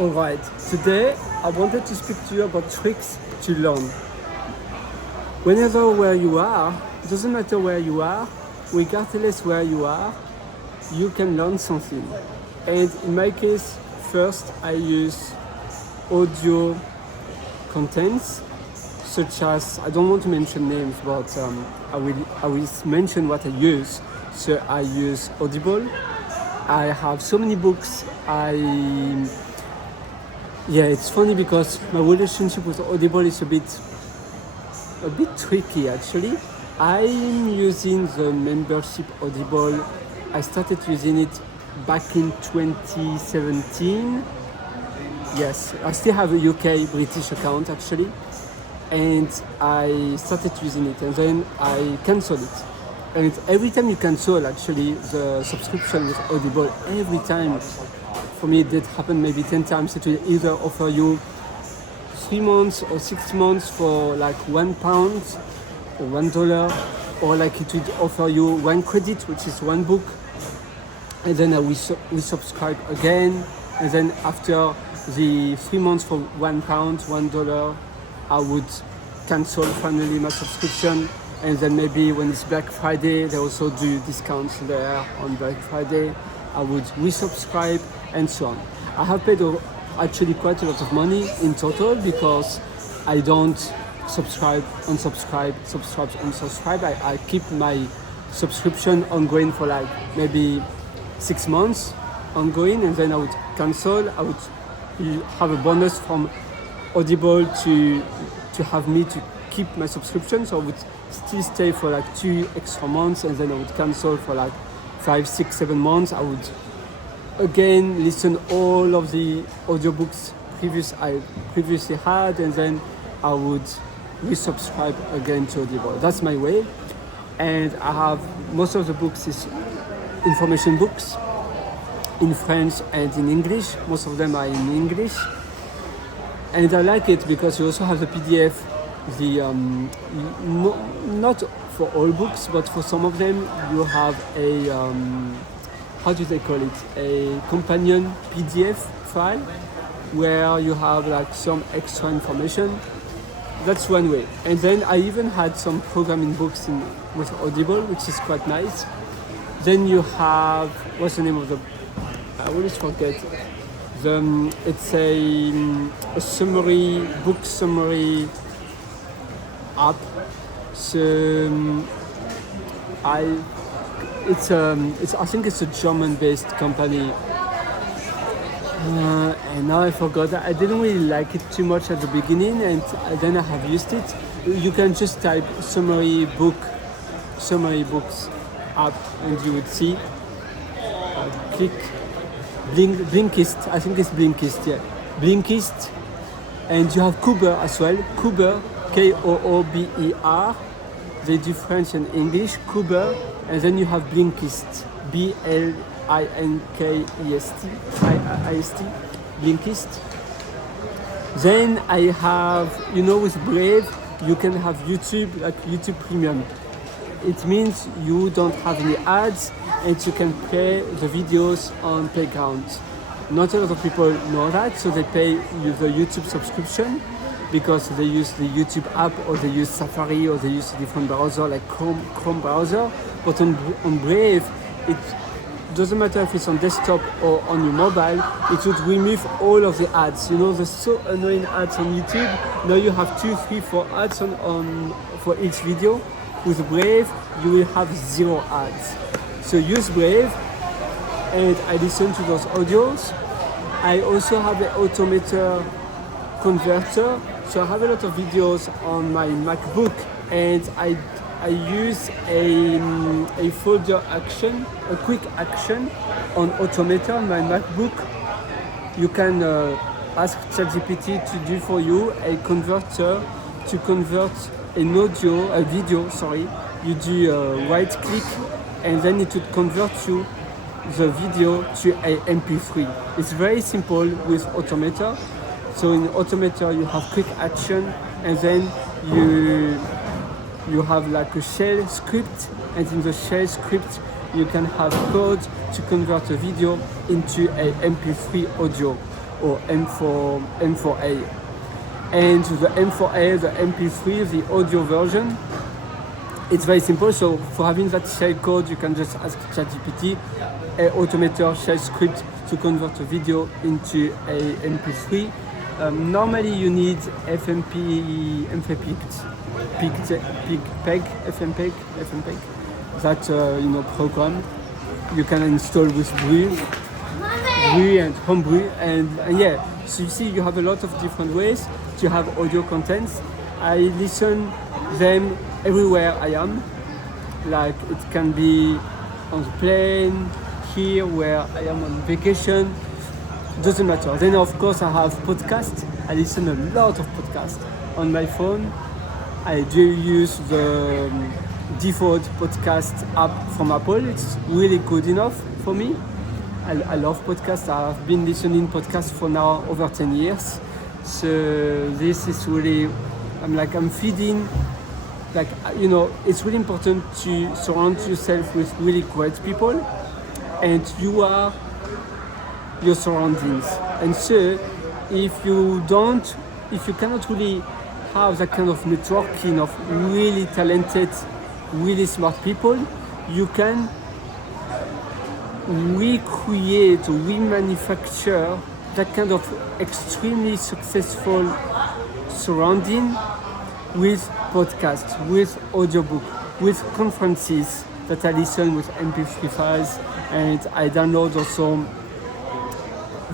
Alright, today I wanted to speak to you about tricks to learn. Whenever where you are, it doesn't matter where you are, regardless where you are, you can learn something. And in my case, first I use audio contents, such as, I don't want to mention names, but I will mention what I use. So I use Audible. I have so many books. It's funny because my relationship with Audible is a bit tricky actually. I'm using the membership Audible. I started using it back in 2017. Yes, I still have a UK British account actually. And I started using it and then I cancelled it. And every time you cancel actually the subscription with Audible, every time, for me it did happen maybe 10 times, it will either offer you 3 months or 6 months for like £1 or $1, or like it would offer you 1 credit, which is 1 book, and then I will subscribe again, and then after the 3 months for £1, $1, I would cancel finally my subscription. And then maybe when it's Black Friday, they also do discounts there on Black Friday. I would resubscribe and so on. I have paid actually quite a lot of money in total because I don't subscribe, unsubscribe, subscribe, unsubscribe. I keep my subscription ongoing for like maybe 6 months ongoing, and then I would cancel. I would have a bonus from Audible to have me to keep my subscription, so I would still stay for like 2 extra months, and then I would cancel for like 5, 6, 7 months. I would again listen all of the audiobooks I previously had, and then I would resubscribe again to Audible. That's my way. And I have most of the books is information books in French and in English. Most of them are in English. And I like it because you also have the PDF, not for all books, but for some of them you have a, how do they call it? A companion PDF file where you have like some extra information. That's one way. And then I even had some programming books with Audible, which is quite nice. Then you have, what's the name of the, I always forget. It's a book summary app. So I think it's a German-based company. And now I forgot. I didn't really like it too much at the beginning, and then I have used it. You can just type summary books app, and you would see. Click Blinkist. I think it's Blinkist. Yeah, Blinkist. And you have Cooper as well. Cooper, Koober. They do French and English. Cooper, and then you have Blinkist. Blinkist. Blinkist. Then I have, with Brave, you can have YouTube, like YouTube Premium. It means you don't have any ads, and you can play the videos on Playground. Not a lot of people know that, so they pay you the YouTube subscription because they use the YouTube app, or they use Safari, or they use a different browser like Chrome browser. But on Brave, it doesn't matter if it's on desktop or on your mobile, it would remove all of the ads. There's so annoying ads on YouTube. Now you have 2, 3, 4 ads for each video. With Brave, you will have 0 ads. So use Brave, and I listen to those audios. I also have an automator converter, so I have a lot of videos on my MacBook, and I use a folder action, a quick action on automator on my MacBook. You can ask ChatGPT to do for you a converter to convert a video. You do right click, and then it would convert you the video to a MP3. It's very simple with Automator. So in Automator you have quick action, and then you have like a shell script, and in the shell script you can have code to convert a video into a MP3 audio. or M4A. And the M4A, the MP3, the audio version, it's very simple. So for having that shell code, you can just ask ChatGPT, a automator shell script to convert a video into a MP3. Normally you need FMPEG, that program you can install with Brie and Homebrew, and yeah. So you see, you have a lot of different ways to have audio contents. I listen them everywhere I am. Like it can be on the plane, here where I am on vacation, doesn't matter. Then of course I have podcasts. I listen a lot of podcasts on my phone. I do use the default podcast app from Apple. It's really good enough for me. I love podcasts. I've been listening podcasts for now over 10 years. So this is really, I'm feeding, it's really important to surround yourself with really great people, and you are your surroundings. And so if you cannot really have that kind of networking of really talented, really smart people, you can recreate or remanufacture that kind of extremely successful surrounding with podcasts, with audiobook, with conferences that I listen with MP3 files, and I download also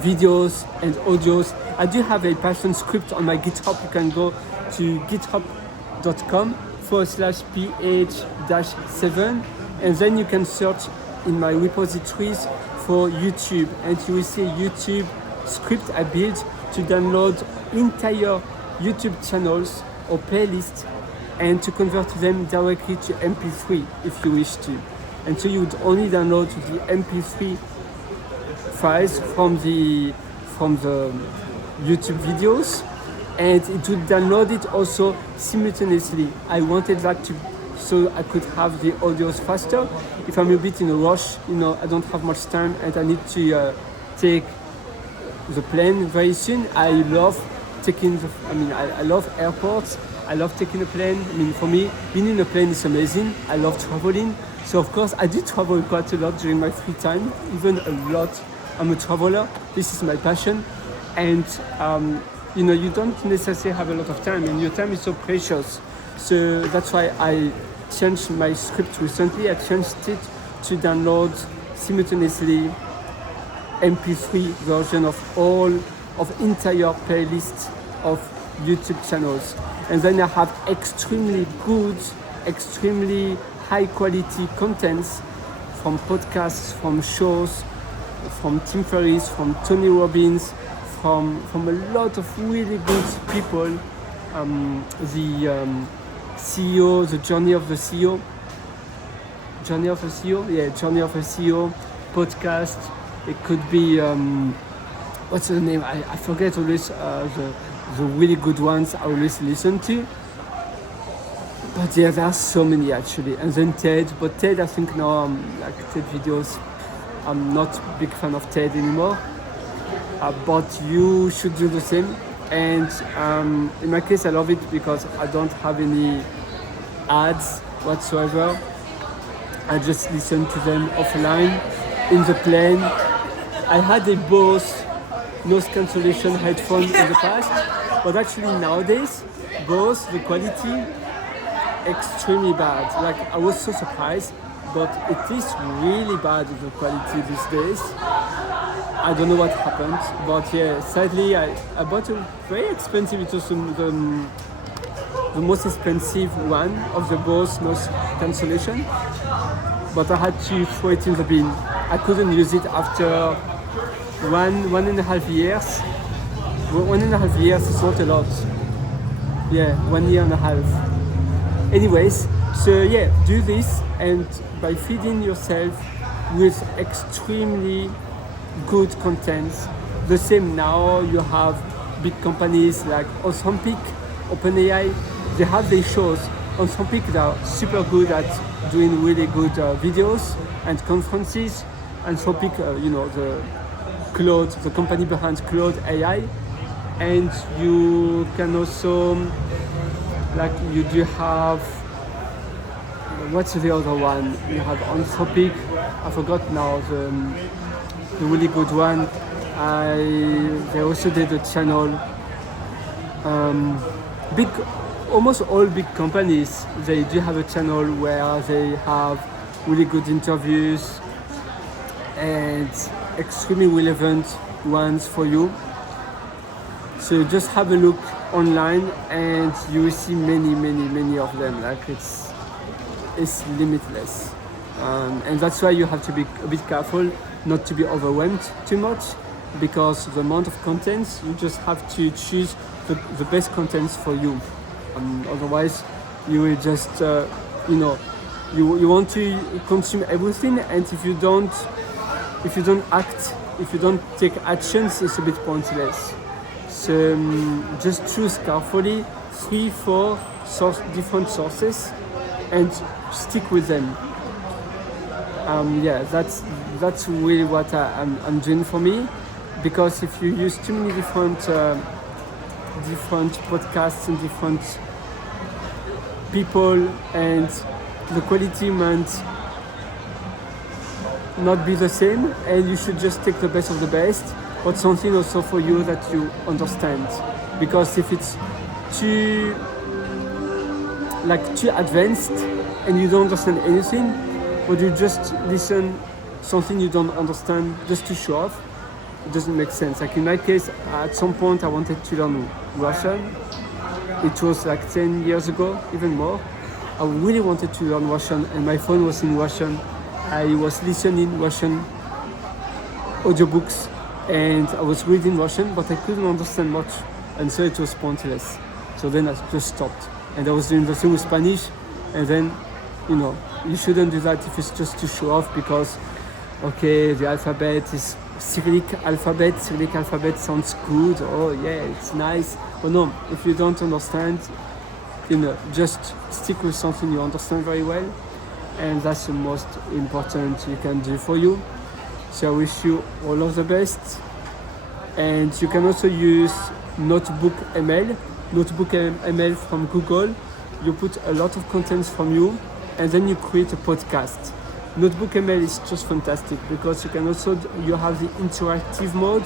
videos and audios. I do have a Python script on my GitHub. You can go to github.com/ph-7, and then you can search in my repositories for YouTube, and you will see a YouTube script I built to download entire YouTube channels or playlists and to convert them directly to MP3 if you wish to. And so you would only download the MP3 files from the YouTube videos, and it would download it also simultaneously. I wanted that so I could have the audios faster. If I'm a bit in a rush, I don't have much time and I need to take the plane very soon. I love I love airports. I love taking a plane. For me, being in a plane is amazing. I love traveling. So of course, I do travel quite a lot during my free time, even a lot. I'm a traveler. This is my passion. And you don't necessarily have a lot of time, and your time is so precious. So that's why I changed my script recently. I changed it to download simultaneously MP3 version of entire playlists of YouTube channels. And then I have extremely good, extremely high quality contents from podcasts, from shows, from Tim Ferriss, from Tony Robbins, from a lot of really good people. The CEO, the Journey of the CEO podcast. It could be what's the name? I forget always the really good ones I always listen to. But yeah, there are so many actually. And then TED, but TED I think now TED videos. I'm not a big fan of TED anymore. But you should do the same. And in my case, I love it because I don't have any ads whatsoever. I just listen to them offline in the plane. I had a Bose noise cancellation headphone in the past, but actually nowadays, Bose, the quality, extremely bad. I was so surprised, but it is really bad, the quality these days. I don't know what happened, but yeah, sadly I bought a very expensive, it was the most expensive one of the Bose noise cancellation, but I had to throw it in the bin. I couldn't use it after 1.5 years. 1.5 years is not a lot. Yeah, 1 year and a half. Anyways, so yeah, do this, and by feeding yourself with extremely good contents. The same now, you have big companies like Ozempic, OpenAI, they have their shows. Ozempic, they are super good at doing really good videos and conferences. Ozempic, the Claude, the company behind Claude AI, and you can also, like, you do have, what's the other one? You have Anthropic. I forgot now the really good one. They also did a channel. Big, almost all big companies, they do have a channel where they have really good interviews and extremely relevant ones for you. So just have a look online and you will see many of them. Like it's limitless, and that's why you have to be a bit careful not to be overwhelmed too much, because the amount of contents, you just have to choose the best contents for you. Otherwise you will just you want to consume everything, and if you don't act, if you don't take actions, it's a bit pointless. So just choose carefully 3-4 different sources and stick with them. That's really what I'm doing for me, because if you use too many different podcasts and different people, and the quality might not be the same, and you should just take the best of the best, but something also for you that you understand. Because if it's too advanced and you don't understand anything, but you just listen something you don't understand just to show off, it doesn't make sense. Like in my case, at some point I wanted to learn Russian. It was like 10 years ago, even more. I really wanted to learn Russian, and my phone was in Russian. I was listening Russian audiobooks and I was reading Russian, but I couldn't understand much, and so it was pointless. So then I just stopped, and I was doing the same with Spanish. And then, you shouldn't do that if it's just to show off, because okay, the alphabet is Cyrillic alphabet. Cyrillic alphabet sounds good. Oh yeah, it's nice. But no, if you don't understand, just stick with something you understand very well, and that's the most important you can do for you. So I wish you all of the best. And you can also use Notebook ML. Notebook ML from Google. You put a lot of contents from you, and then you create a podcast. Notebook ML is just fantastic, because you have the interactive mode.